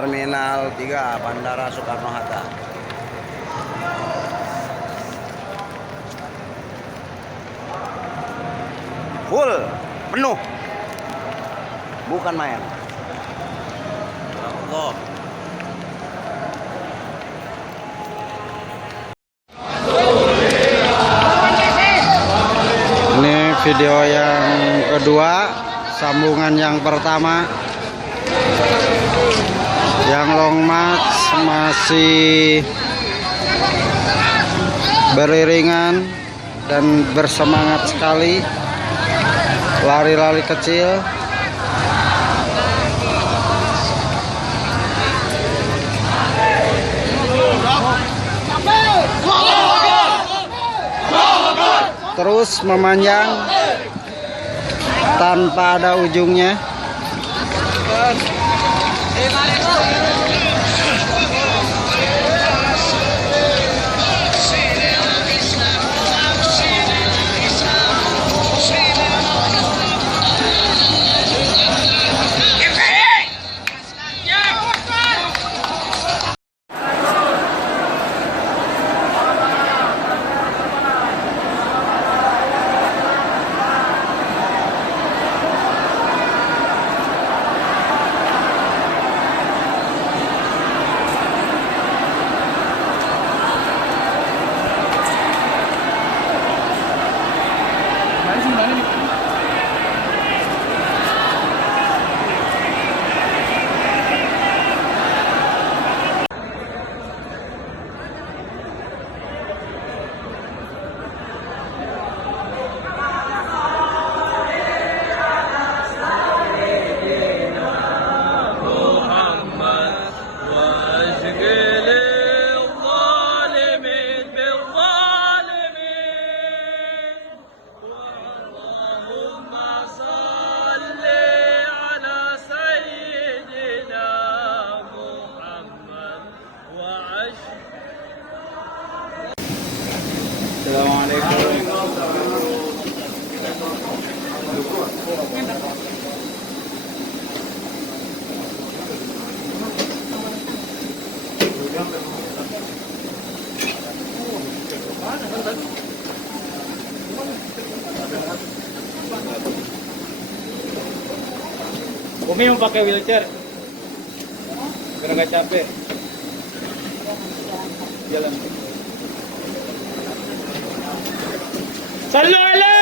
Terminal 3 Bandara Soekarno-Hatta. Full, penuh. Bukan main. Allah. Ini video yang kedua, sambungan yang pertama. Yang long march masih beriringan dan bersemangat sekali, lari-lari kecil. Terus memanjang tanpa ada ujungnya. Umi mau pakai wheelchair biar gak capek jalan. Sallu alaihi